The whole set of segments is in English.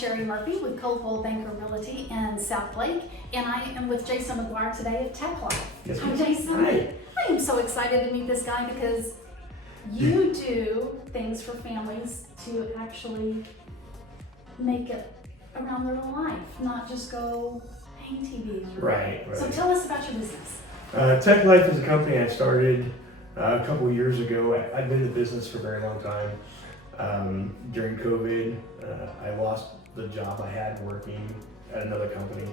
Sherry Murphy with Coldwell Banker Realty in Southlake, and I am with Jason Maguire today of TechLife. Yes, Hi, Jason. Hi. I am so excited to meet this guy because you do things for families to actually make it around their life, not just go hang TVs. Right. So tell us about your business. TechLife is a company I started a couple of years ago. I've been in the business for a very long time. During COVID, I lost the job I had working at another company.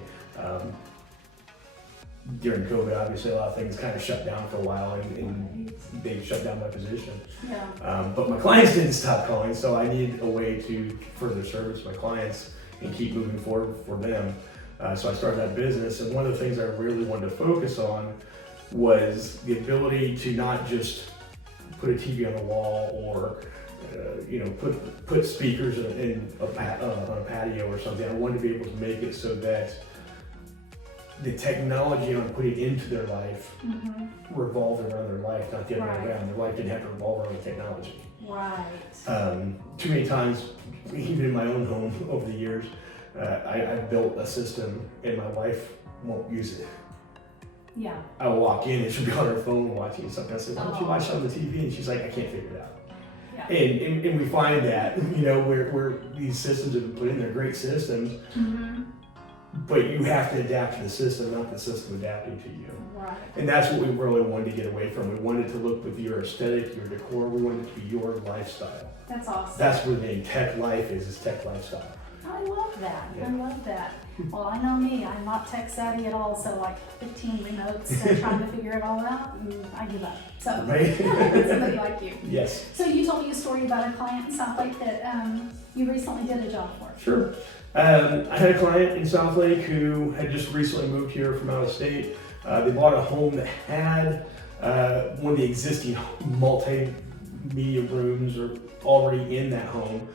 During COVID, obviously, a lot of things kind of shut down for a while, and they shut down my position. Yeah. But my clients didn't stop calling, so I needed a way to further service my clients and keep moving forward for them. So I started that business, and one of the things I really wanted to focus on was the ability to not just put a TV on the wall or put speakers on a patio or something. I wanted to be able to make it so that the technology I'm putting into their life revolved around their life, not the other way around. Their life didn't have to revolve around the technology. Right. Too many times, even in my own home over the years, I've built a system and my wife won't use it. Yeah. I'll walk in and she'll be on her phone watching something. I say, why don't you watch on the TV? And she's like, I can't figure it out. Yeah. And we find that, where these systems have been put in, they're great systems, but you have to adapt to the system, not the system adapting to you. Right. And that's what we really wanted to get away from. We wanted to look with your aesthetic, your decor, we wanted it to be your lifestyle. That's awesome. That's what the name TechLife is Tech Lifestyle. I love that. Yeah. I love that. Well, I know me. I'm not tech savvy at all, so like 15 remotes and trying to figure it all out, and I give up. So Right? somebody like you. Yes. So you told me a story about a client in Southlake that you recently did a job for. Sure. I had a client in Southlake who had just recently moved here from out of state. They bought a home that had one of the existing multimedia rooms are already in that home.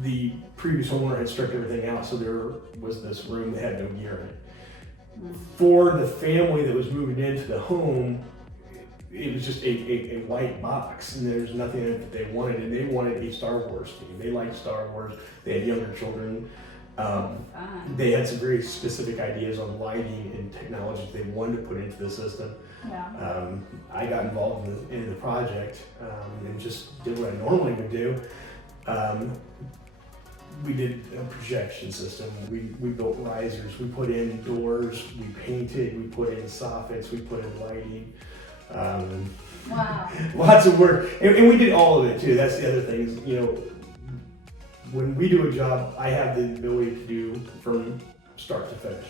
The previous homeowner had stripped everything out, so there was this room that had no gear in it. For the family that was moving into the home, it was just a white box, and there's nothing in it that they wanted, and they wanted a Star Wars theme. They liked Star Wars. They had younger children. They had some very specific ideas on lighting and technology they wanted to put into the system. Yeah. I got involved in the project and just did what I normally would do. We did a projection system. We built risers. We put in doors. We painted. We put in soffits. We put in lighting. Wow. Lots of work, and we did all of it too. That's the other thing is, when we do a job, I have the ability to do from start to finish.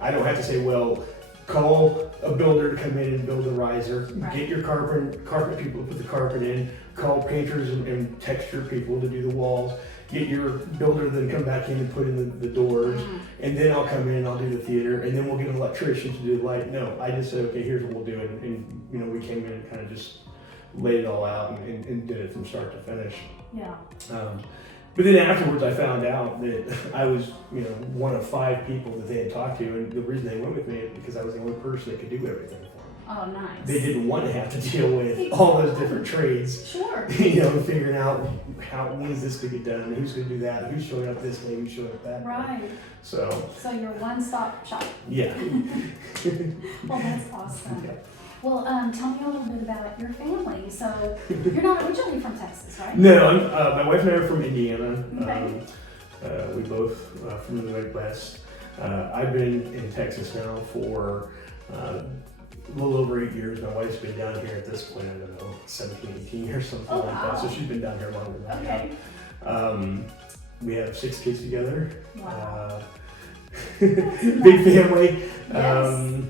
I don't have to say, well, call a builder to come in and build a riser, get your carpet people to put the carpet in, call painters and texture people to do the walls, get your builder to then come back in and put in the doors, and then I'll come in and I'll do the theater, and then we'll get an electrician to do the light. No, I just said, okay, here's what we'll do, and we came in and kind of just laid it all out and did it from start to finish. Yeah. But then afterwards, I found out that I was, one of 5 people that they had talked to, and the reason they went with me is because I was the only person that could do everything for them. Oh, nice. They didn't want to have to deal with all those different trades. Sure. Figuring out when is this going to get done, who's going to do that, who's showing up this way, who's showing up that way. Right. So you're one-stop shop. Yeah. Well, that's awesome. Yeah. Well, tell me a little bit about your family. So you're not originally from Texas, right? No, my wife and I are from Indiana. Okay. We both from the Midwest. I've been in Texas now for a little over 8 years. My wife's been down here at this point, I don't know, 17, 18 years, something like that. So she's been down here longer than I have. We have 6 kids together. Wow. Big family. Yes.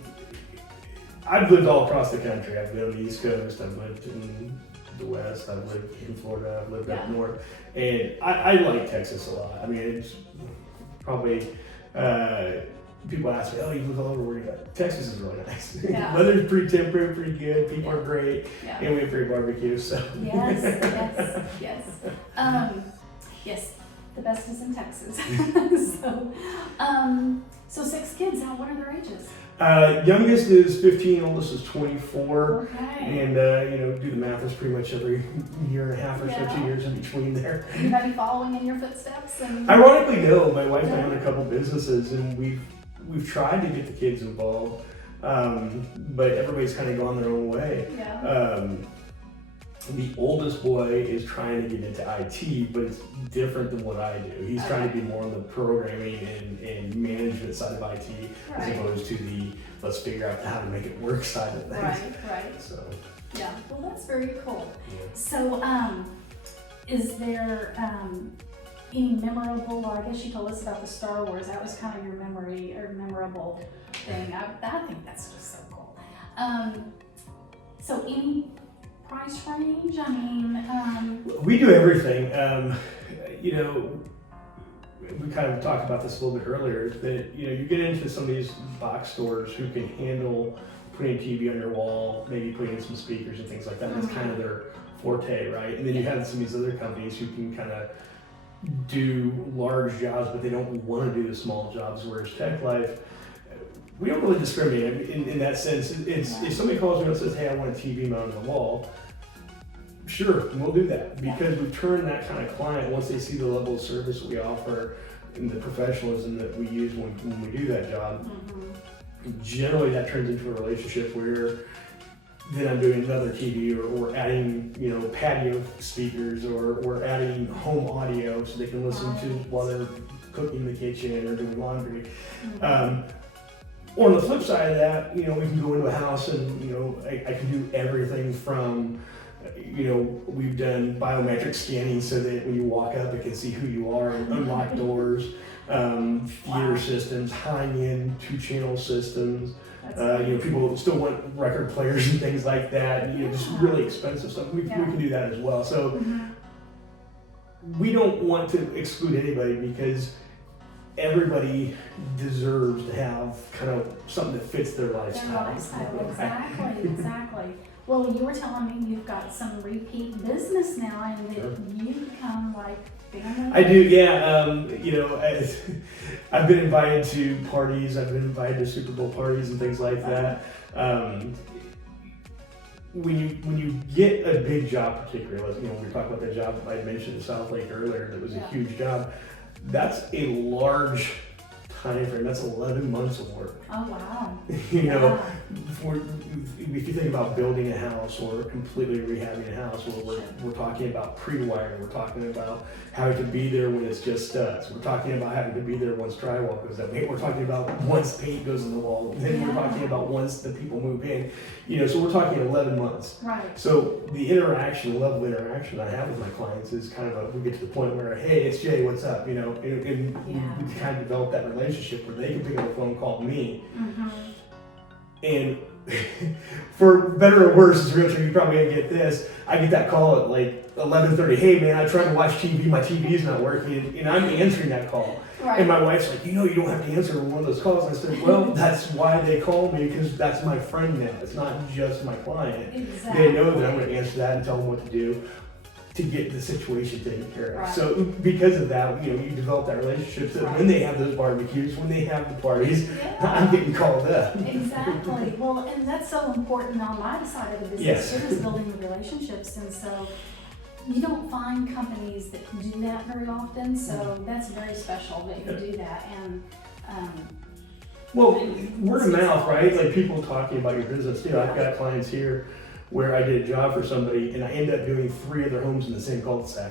I've lived all across the country. I've lived on the East Coast, I've lived in the West, I've lived in Florida, I've lived up north. And I like Texas a lot. I mean, it's probably, people ask me, oh, you live all over, where you at? Texas is really nice. Yeah. Weather's pretty temperate, pretty good, people are great, Yeah. and we have great barbecue, so. Yes. Yes, the best is in Texas. So 6 kids, now what are their ages? Youngest is 15, oldest is 24. Okay. And, do the math, it's pretty much every year and a half or so, 2 years in between there. Anybody following in your footsteps? And Ironically, no. My wife and I own a couple businesses, and we've tried to get the kids involved, but everybody's kind of gone their own way. yeah. The oldest boy is trying to get into IT, but it's different than what I do. He's trying to be more on the programming and management side of IT, as Right. opposed to the let's figure out how to make it work side of things. Right. So, Yeah. Well, that's very cool. yeah. So, is there any memorable? I guess you told us about the Star Wars. That was kind of your memory or memorable thing. I think that's just so cool. So, any price range? I mean, We do everything. We kind of talked about this a little bit earlier, that, you get into some of these box stores who can handle putting a TV on your wall, maybe putting in some speakers and things like that. That's kind of their forte, right? And then you have some of these other companies who can kind of do large jobs, but they don't want to do the small jobs, whereas TechLife, we don't really discriminate in that sense. It's if somebody calls me and says, hey, I want a TV mounted on the wall, sure, we'll do that, because we've turned that kind of client, once they see the level of service we offer and the professionalism that we use when we do that job, generally that turns into a relationship where then I'm doing another TV, or we're adding, patio speakers, or we're adding home audio so they can listen to while they're cooking in the kitchen or doing laundry. Or on the flip side of that, we can go into a house and, I can do everything from, we've done biometric scanning so that when you walk up, it can see who you are, unlock doors, theater systems, high-end 2-channel systems. People still want record players and things like that, and, just really expensive stuff. We can do that as well. So we don't want to exclude anybody, because everybody deserves to have kind of something that fits their lifestyle. Exactly. Well, you were telling me you've got some repeat business now, and that you become like family. I do, yeah. I've been invited to parties. I've been invited to Super Bowl parties and things like that. When you get a big job, particularly, when we talk about that job I mentioned in Southlake earlier, that was a huge job. That's a large time frame. That's 11 months of work. Oh wow! If you think about building a house or completely rehabbing a house, we're talking about pre-wiring. We're talking about having to be there when it's just studs. We're talking about having to be there once drywall goes up. We're talking about once paint goes in the wall. Then we're talking about once the people move in. So we're talking 11 months. Right. So the level of interaction I have with my clients is kind of we get to the point where, hey, it's Jay, what's up? And we kind of develop that relationship where they can pick up the phone and call me. And for better or worse, as a realtor, you probably gonna get this. I get that call at like 11:30. Hey man, I tried to watch TV, my TV's not working, and I'm answering that call. Right. And my wife's like, you don't have to answer one of those calls. And I said, well, that's why they call me, because that's my friend now. It's not just my client. Exactly. They know that I'm going to answer that and tell them what to do to get the situation taken care of. Right. So because of that, you develop that relationship, so that when they have those barbecues, when they have the parties, I'm getting called up. Exactly. Well, and that's so important on my side of the business, too, is building the relationships. And so you don't find companies that can do that very often, so that's very special that you do that. And well, word of mouth, right? Like people talking about your business too. I've got clients here where I did a job for somebody and I ended up doing 3 other homes in the same cul-de-sac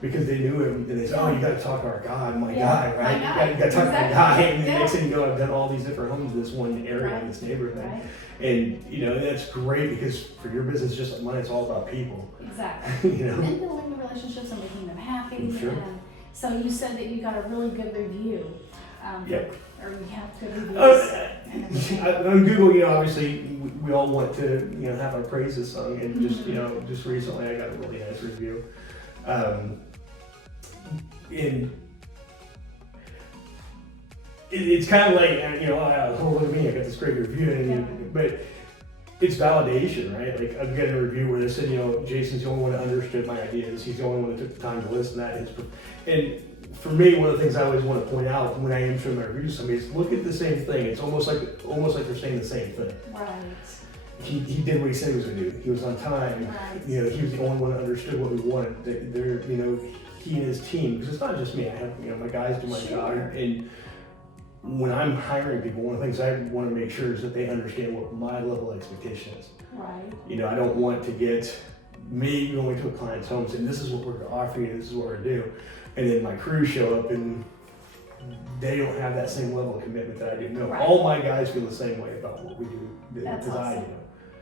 because they knew him and they said, oh, you got to talk to our guy, my guy, right? You got to talk to my guy. And the next thing you know, I've done all these different homes in this one area, in this neighborhood. Right. And that's great, because for your business, just like mine, it's all about people. Exactly. And building the relationships and making them happy. Sure. And so you said that you got a really good review. Yep. Or you have good reviews. On Google, obviously we all want to, have our praises sung, and just recently I got a really nice review. It's kind of like, oh, look at me, I got this great review, but it's validation, right? Like I'm getting a review where they said, Jason's the only one that understood my ideas. He's the only one that took the time to listen to that. And for me, one of the things I always want to point out when I am showing my reviews to somebody is look at the same thing. It's almost like they're saying the same thing. Right. He did what he said he was going to do. He was on time. Right. You know, he was the only one that understood what we wanted. They're, you know, he and his team, because it's not just me. I have, you know, my guys do my job, and when I'm hiring people, one of the things I want to make sure is that they understand what my level of expectation is. Right. You know, I don't want to get me going to a client's home saying, this is what we're going to offer you, this is what we're going to do. And then my crew show up and they don't have that same level of commitment that I do. No, Right. all my guys feel the same way about what we do That's as I awesome. do.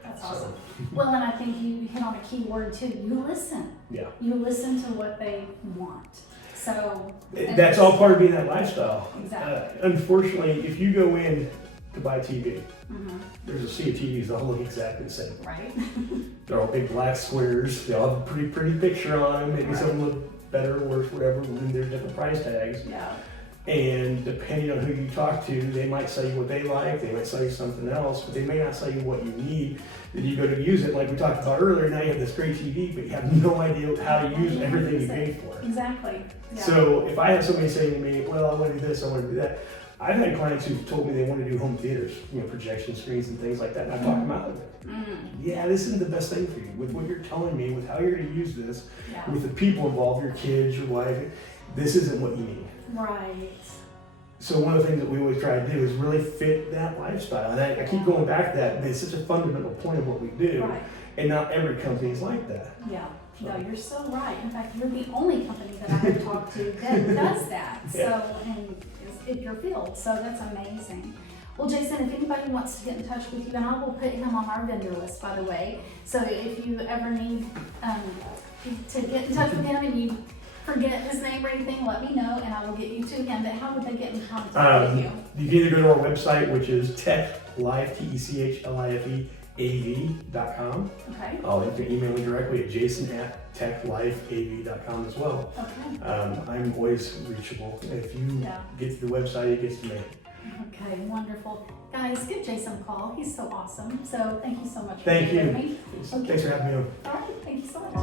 That's So, awesome. Well, and I think you hit on a key word too. You listen. yeah. You listen to what they want. So That's all part of being that lifestyle. Exactly. Unfortunately, if you go in to buy TV, Mhm. there's a sea of TVs that all look exactly the same. Right. They're all big black squares. They all have a pretty picture on them. Maybe some look better or worse, whatever. And there's different price tags. Yeah. And depending on who you talk to, they might sell you what they like. They might sell you something else, but they may not sell you what you need. Then you go to use it, like we talked about earlier. Now you have this great TV, but you have no idea how to use everything you paid for. Exactly. Yeah. So if I have somebody saying to me, "Well, I want to do this, I want to do that," I've had clients who've told me they want to do home theaters, you know, projection screens and things like that, and I've talked them out of it. Yeah, this isn't the best thing for you. With what you're telling me, with how you're going to use this, Yeah. with the people involved, your kids, your wife, this isn't what you need. Right. So one of the things that we always try to do is really fit that lifestyle. And I keep going back to that. It's such a fundamental point of what we do. Right. And not every company is like that. Yeah. No, you're so right. In fact, you're the only company that I have talked to that does that. Yeah. So, and is in your field. So that's amazing. Well, Jason, if anybody wants to get in touch with you, and I will put him on our vendor list, by the way. So if you ever need to get in touch with him and you forget his name or anything, let me know and I will get you to him. But how would they get in contact with you? You can either go to our website, which is TechLife, TechLife, AV.com. Okay. You can email me directly at jason@techlifeav.com as well. Okay. I'm always reachable. If you Yeah. get to the website, it gets to me. Okay, wonderful. Guys, give Jason a call. He's so awesome. So thank you so much for Thank being you. with me. Thanks for having me on. All right, thank you so much.